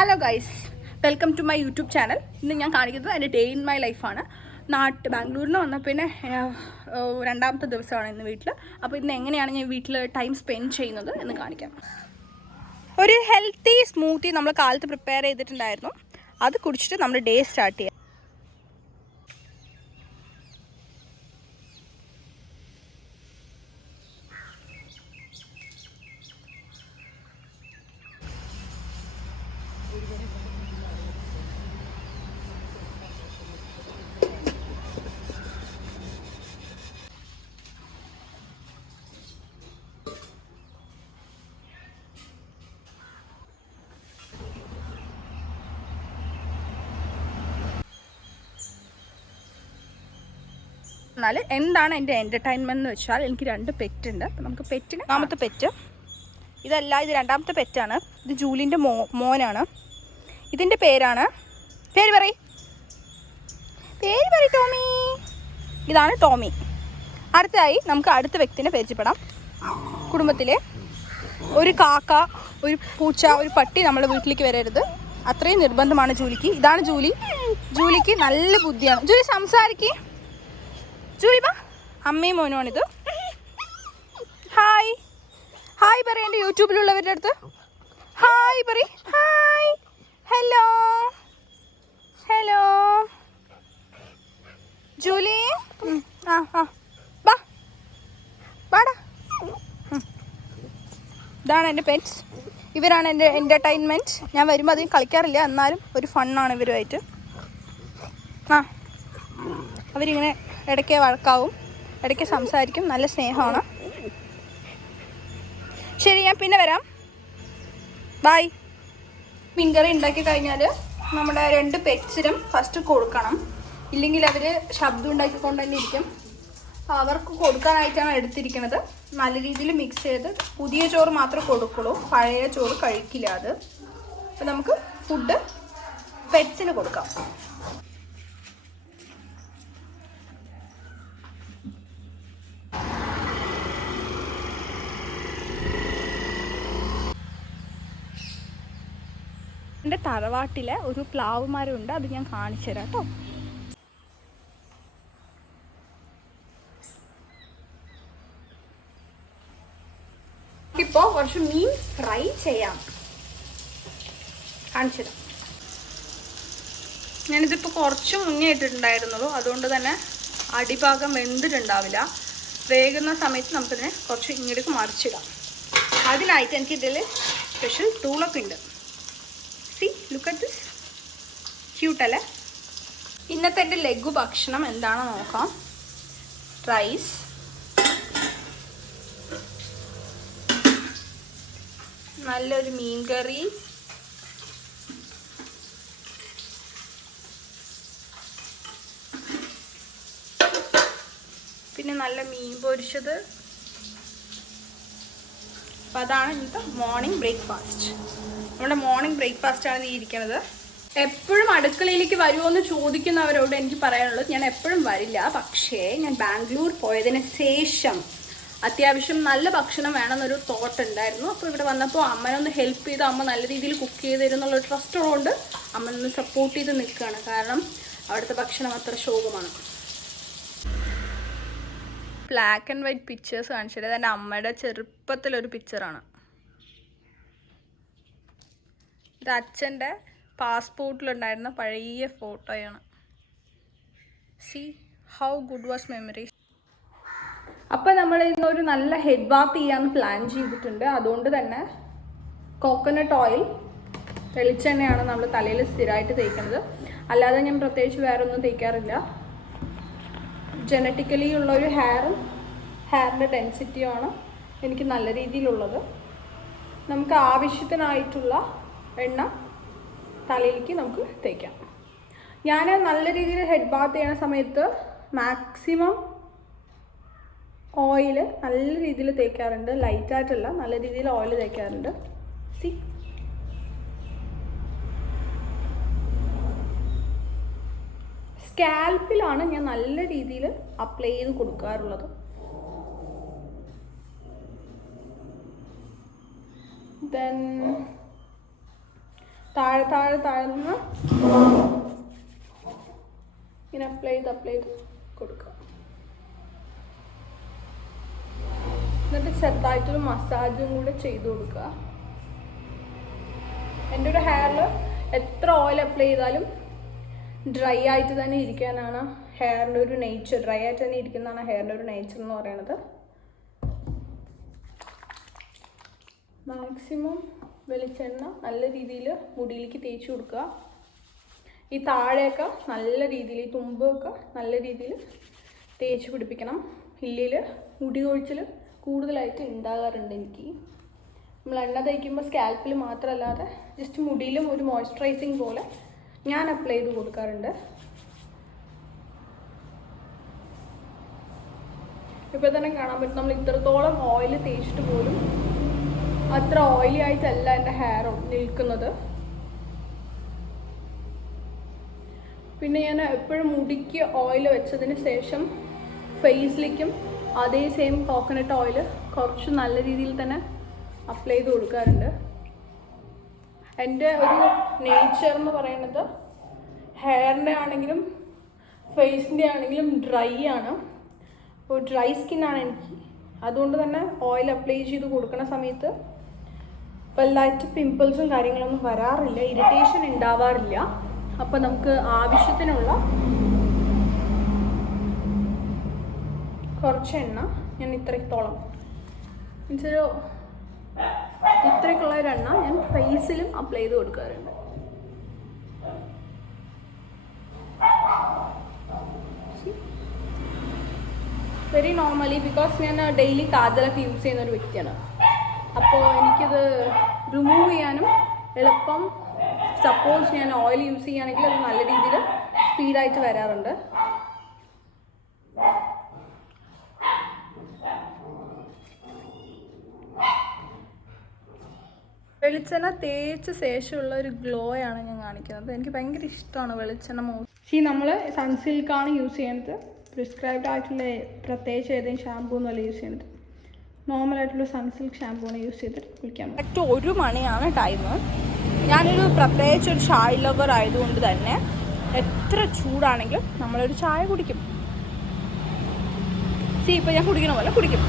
Hello guys, welcome to my YouTube channel. ഇന്ന് ഞാൻ കാണിക്കുന്നത് എൻ്റെ ഡേ ഇൻ മൈ ലൈഫാണ്. ബാംഗ്ലൂരിൽ നിന്ന് വന്ന പിന്നെ രണ്ടാമത്തെ ദിവസമാണ് ഇന്ന് വീട്ടിൽ. അപ്പോൾ ഇന്ന് എങ്ങനെയാണ് ഞാൻ വീട്ടിൽ ടൈം സ്പെൻഡ് ചെയ്യുന്നത് എന്ന് കാണിക്കാം. ഒരു ഹെൽത്തി സ്മൂത്തി നമ്മൾ കാലത്ത് പ്രിപ്പയർ ചെയ്തിട്ടുണ്ടായിരുന്നു. അത് കുടിച്ചിട്ട് നമ്മൾ ഡേ സ്റ്റാർട്ട് ചെയ്യാം. എന്നാൽ എന്താണ് എൻ്റെ എൻ്റർടൈൻമെൻറ്റ് എന്ന് വെച്ചാൽ, എനിക്ക് 2 പെറ്റുണ്ട്. അപ്പോൾ നമുക്ക് പെറ്റിന് രണ്ടാമത്തെ പെറ്റ് ഇതല്ല, ഇത് രണ്ടാമത്തെ പെറ്റാണ്. ഇത് ജൂലിൻ്റെ മോനാണ്. ഇതിൻ്റെ പേര് പറ ടോമി. ഇതാണ് ടോമി. അടുത്തതായി നമുക്ക് അടുത്ത വ്യക്തിനെ പരിചയപ്പെടാം. കുടുംബത്തിലെ ഒരു കാക്ക, ഒരു പൂച്ച, ഒരു പട്ടി നമ്മുടെ വീട്ടിലേക്ക് വരരുത്, അത്രയും നിർബന്ധമാണ് ജൂലിക്ക്. ഇതാണ് ജൂലി. ജൂലിക്ക് നല്ല ബുദ്ധിയാണ്. ജൂലി സംസാരിക്ക്. ജൂലി ബാ. അമ്മയും മോനുമാണിത്. ഹായ് ഹായ് പറ എൻ്റെ യൂട്യൂബിലുള്ളവരുടെ അടുത്ത്. ഹായ് പറ. Hi, hello hello Julie. ബാ ബാടാ. ഇതാണ് എൻ്റെ പെറ്റ്സ്. ഇവരാണ് എൻ്റെ എൻ്റർടൈൻമെൻറ്റ്. ഞാൻ വരുമ്പോൾ അധികം കളിക്കാറില്ല, എന്നാലും ഒരു ഫണ്ണാണ് ഇവരുമായിട്ട്. അവരിങ്ങനെ ഇടയ്ക്ക് വഴക്കാവും, ഇടയ്ക്ക് സംസാരിക്കും, നല്ല സ്നേഹമാണ്. ശരി, ഞാൻ പിന്നെ വരാം. ബായ്. മീൻ കറി ഉണ്ടാക്കി കഴിഞ്ഞാൽ നമ്മുടെ 2 പെറ്റ്സിനും ഫസ്റ്റ് കൊടുക്കണം, ഇല്ലെങ്കിൽ അവർ ശബ്ദം ഉണ്ടാക്കിക്കൊണ്ട് തന്നെ ഇരിക്കും. അവർക്ക് കൊടുക്കാനായിട്ടാണ് എടുത്തിരിക്കുന്നത്. നല്ല രീതിയിൽ മിക്സ് ചെയ്ത് പുതിയ ചോറ് മാത്രമേ കൊടുക്കുള്ളൂ, പഴയ ചോറ് കഴിക്കില്ല അത്. അപ്പോൾ നമുക്ക് ഫുഡ് പെറ്റ്സിന് കൊടുക്കാം. എൻ്റെ തറവാട്ടിലെ ഒരു പ്ലാവ് മരമുണ്ട്, അത് ഞാൻ കാണിച്ചു തരാം കേട്ടോ. ഇപ്പോൾ കുറച്ച് മീൻ ഫ്രൈ ചെയ്യാം, കാണിച്ചു തരാം. ഞാനിതിപ്പോൾ കുറച്ച് മുന്നേ ഇട്ടിട്ടുണ്ടായിരുന്നുള്ളൂ, അതുകൊണ്ട് തന്നെ അടിഭാഗം വെന്തിട്ടുണ്ടാവില്ല. വേകുന്ന സമയത്ത് നമുക്കിതിനെ കുറച്ച് ഇങ്ങോട്ടേക്ക് മറിച്ചിടാം. അതിനായിട്ട് എനിക്കിതിൽ സ്പെഷ്യൽ ടൂളൊക്കെ ഉണ്ട്. ലുക്ക് അറ്റ് ദിസ്, ക്യൂട്ട് അല്ലേ? ഇന്നത്തെ എൻ്റെ ലഘു ഭക്ഷണം എന്താണെന്ന് നോക്കാം. റൈസ്, നല്ലൊരു മീൻ കറി, പിന്നെ നല്ല മീൻ പൊരിച്ചത്. അപ്പോൾ അതാണ് ഇന്നത്തെ മോർണിംഗ് ബ്രേക്ക്ഫാസ്റ്റ്. നമ്മുടെ മോർണിംഗ് ബ്രേക്ക്ഫാസ്റ്റാണ് ഈ ഇരിക്കുന്നത്. എപ്പോഴും അടുക്കളയിലേക്ക് വരുമോ എന്ന് ചോദിക്കുന്നവരോട് എനിക്ക് പറയാനുള്ളത്, ഞാൻ എപ്പോഴും വരില്ല. പക്ഷേ ഞാൻ ബാംഗ്ലൂർ പോയതിന് ശേഷം അത്യാവശ്യം നല്ല ഭക്ഷണം വേണമെന്നൊരു തോട്ട് ഉണ്ടായിരുന്നു. അപ്പോൾ ഇവിടെ വന്നപ്പോൾ അമ്മനൊന്ന് ഹെൽപ്പ് ചെയ്ത്, അമ്മ നല്ല രീതിയിൽ കുക്ക് ചെയ്ത് തരുമെന്നുള്ള ട്രസ്റ്റ് ഉള്ളതുകൊണ്ട് അമ്മനൊന്ന് സപ്പോർട്ട് ചെയ്ത് നിൽക്കുകയാണ്. കാരണം അവിടുത്തെ ഭക്ഷണം അത്ര ശോകമാണ്. ബ്ലാക്ക് ആൻഡ് വൈറ്റ് പിക്ചേഴ്സ് കാണിച്ചത് എൻ്റെ അമ്മയുടെ ചെറുപ്പത്തിലൊരു പിക്ചറാണ്. ഇത് അച്ഛൻ്റെ പാസ്പോർട്ടിലുണ്ടായിരുന്ന പഴയ ഫോട്ടോയാണ്. See how good was memories. അപ്പോൾ നമ്മൾ ഇന്നൊരു നല്ല ഹെഡ് ബാത്ത് ചെയ്യാമെന്ന് പ്ലാൻ ചെയ്തിട്ടുണ്ട്. അതുകൊണ്ട് തന്നെ കോക്കനട്ട് ഓയിൽ, വെളിച്ചെണ്ണയാണ് നമ്മൾ തലയിൽ സ്ഥിരമായിട്ട് തേക്കുന്നത്. അല്ലാതെ ഞാൻ പ്രത്യേകിച്ച് വേറെ ഒന്നും തേക്കാറില്ല. ജനറ്റിക്കലി ഉള്ളൊരു ഹെയറിൻ്റെ ഡെൻസിറ്റിയാണ് എനിക്ക് നല്ല രീതിയിലുള്ളത്. നമുക്ക് ആവശ്യത്തിനായിട്ടുള്ള എണ്ണ തലയിലേക്ക് നമുക്ക് തേക്കാം. ഞാൻ നല്ല രീതിയിൽ ഹെഡ് ബാത്ത് ചെയ്യുന്ന സമയത്ത് മാക്സിമം ഓയിൽ നല്ല രീതിയിൽ തേക്കാറുണ്ട്. ലൈറ്റായിട്ടല്ല, നല്ല രീതിയിൽ ഓയിൽ തേക്കാറുണ്ട്. സി, സ്കാൽപ്പിലാണ് ഞാൻ നല്ല രീതിയിൽ അപ്ലൈ ചെയ്ത് കൊടുക്കാറുള്ളത്. ദെൻ താഴെ താഴെ താഴെ നിന്ന് ഇങ്ങനെ അപ്ലൈ ചെയ്ത് കൊടുക്കുക. എന്നിട്ട് ചെറുതായിട്ടൊരു മസാജും കൂടെ ചെയ്ത് കൊടുക്കുക. എൻ്റെ ഒരു ഹെയറിൽ എത്ര ഓയിൽ അപ്ലൈ ചെയ്താലും ഡ്രൈ ആയിട്ട് തന്നെ ഇരിക്കാനാണ് ഹെയറിൻ്റെ ഒരു നേച്ചർ. ഡ്രൈ ആയിട്ട് തന്നെ ഇരിക്കുന്നതാണ് ഹെയറിൻ്റെ ഒരു നേച്ചർ എന്ന് പറയുന്നത്. മാക്സിമം വെളിച്ചെണ്ണ നല്ല രീതിയിൽ മുടിയിലേക്ക് തേച്ച് കൊടുക്കുക. ഈ താഴെയൊക്കെ നല്ല രീതിയിൽ, ഈ തുമ്പൊക്കെ നല്ല രീതിയിൽ തേച്ച് പിടിപ്പിക്കണം. ഇല്ലെങ്കിൽ മുടി കൊഴിച്ചിൽ കൂടുതലായിട്ട് ഉണ്ടാകാറുണ്ട് എനിക്ക്. നമ്മൾ എണ്ണ തേക്കുമ്പോൾ സ്കാൽപ്പിൽ മാത്രമല്ലാതെ ജസ്റ്റ് മുടിയിലും ഒരു മോയ്സ്ചറൈസിങ് പോലെ ഞാൻ അപ്ലൈ ചെയ്ത് കൊടുക്കാറുണ്ട്. ഇപ്പോൾ തന്നെ കാണാൻ പറ്റും നമ്മൾ ഇത്രത്തോളം ഓയിൽ തേച്ചിട്ട് പോലും അത്ര ഓയിലി ആയിട്ടല്ല എൻ്റെ ഹെയർ നിൽക്കുന്നത്. പിന്നെ ഞാൻ എപ്പോഴും മുടിക്ക് ഓയിൽ വെച്ചതിന് ശേഷം ഫേസിലേക്കും അതേ സെയിം കോക്കനട്ട് ഓയിൽ കുറച്ച് നല്ല രീതിയിൽ തന്നെ അപ്ലൈ ചെയ്ത് കൊടുക്കാറുണ്ട്. എൻ്റെ ഒരു നേച്ചർ എന്ന് പറയുന്നത് ഹെയറിൻ്റെ ആണെങ്കിലും ഫേസിൻ്റെ ആണെങ്കിലും ഡ്രൈ ആണ്. അപ്പോൾ ഡ്രൈ സ്കിന്നാണ് എനിക്ക്. അതുകൊണ്ട് തന്നെ ഓയിൽ അപ്ലൈ ചെയ്ത് കൊടുക്കുന്ന സമയത്ത് വലുതായിട്ട് പിമ്പിൾസും കാര്യങ്ങളൊന്നും വരാറില്ല, ഇറിറ്റേഷൻ ഉണ്ടാവാറില്ല. അപ്പോൾ നമുക്ക് ആവശ്യത്തിനുള്ള കുറച്ച് എണ്ണ ഞാൻ ഇത്രത്തോളം മീൻസൊരു ഇത്രയ്ക്കുള്ള ഒരു എണ്ണ ഞാൻ ഫേസിലും അപ്ലൈ ചെയ്ത് കൊടുക്കാറുണ്ട്. വെരി നോർമലി, ബിക്കോസ് ഞാൻ ഡെയിലി കാജലൊക്കെ യൂസ് ചെയ്യുന്ന ഒരു വ്യക്തിയാണ്. അപ്പോൾ എനിക്കിത് റിമൂവ് ചെയ്യാനും എളുപ്പം. സപ്പോസ് ഞാൻ ഓയിൽ യൂസ് ചെയ്യുകയാണെങ്കിൽ അത് നല്ല രീതിയിൽ സ്പീഡായിട്ട് വരാറുണ്ട്. വെളിച്ചെണ്ണ തേച്ച ശേഷമുള്ള ഒരു ഗ്ലോയാണ് ഞാൻ കാണിക്കുന്നത്. എനിക്ക് ഭയങ്കര ഇഷ്ടമാണ് വെളിച്ചെണ്ണ. നമ്മൾ സൺസിൽക്കാണ് യൂസ് ചെയ്യുന്നത്. പ്രിസ്ക്രൈബ്ഡ് ആയിട്ടുള്ള പ്രത്യേകിച്ച് ഏതെങ്കിലും ഷാമ്പൂ എന്നല്ല യൂസ് ചെയ്യുന്നത്. നോർമലായിട്ടുള്ള സൺസിൽക്ക് ഷാമ്പൂണ് യൂസ് ചെയ്തിട്ട് കുളിക്കാൻ. കറക്റ്റ് 1 മണിയാണ് ടൈം. ഞാനൊരു പ്രത്യേകിച്ച് ഒരു ചായ ലവർ ആയതുകൊണ്ട് തന്നെ എത്ര ചൂടാണെങ്കിലും നമ്മളൊരു ചായ കുടിക്കും. ഇപ്പോൾ ഞാൻ കുടിക്കണ പോലെ കുടിക്കും.